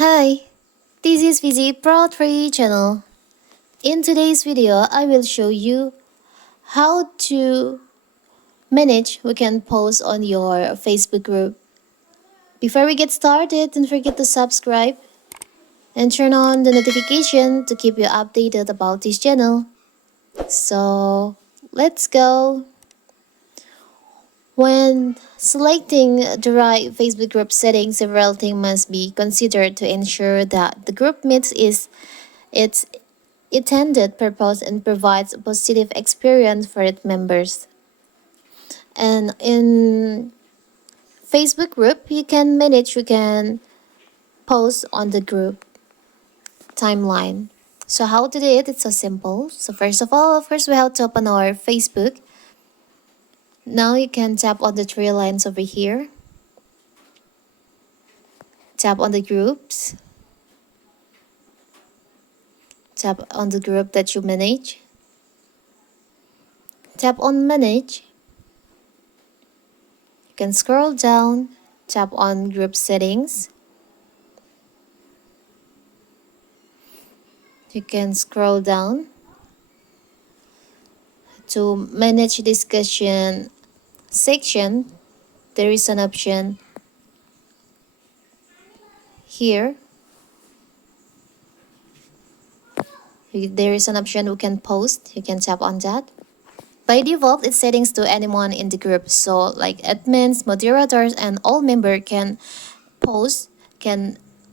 Hi, this is VZ Pro 3 channel. In today's video, I will show you how to manage who can post on your Facebook group. Before we get started, don't forget to subscribe and turn on the notification to keep you updated about this channel. So, let's go. When selecting the right Facebook group settings, several things must be considered to ensure that the group meets its intended purpose and provides a positive experience for its members. And in Facebook group, you can post on the group timeline. So how to do it? It's so simple. So first of all, of course, we have to open our Facebook. Now you can tap on the three lines over here. Tap on the groups. Tap on the group that you manage. Tap on manage. You can scroll down, tap on group settings. You can scroll down to manage discussion section. There is an option here. There is an option you can post. You can tap on that. By default, it's settings to anyone in the group. So like admins, moderators, and all members can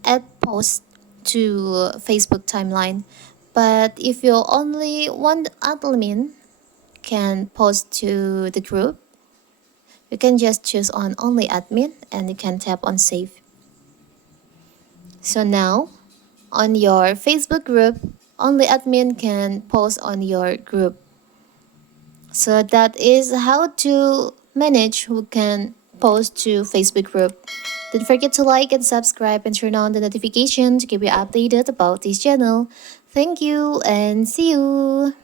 add posts to Facebook timeline. But if you only one admin can post to the group, you can just choose on only admin and you can tap on save. So now on your Facebook group, only admin can post on your group. So that is how to manage who can post to Facebook group. Don't forget to like and subscribe and turn on the notification to keep you updated about this channel. Thank you and see you.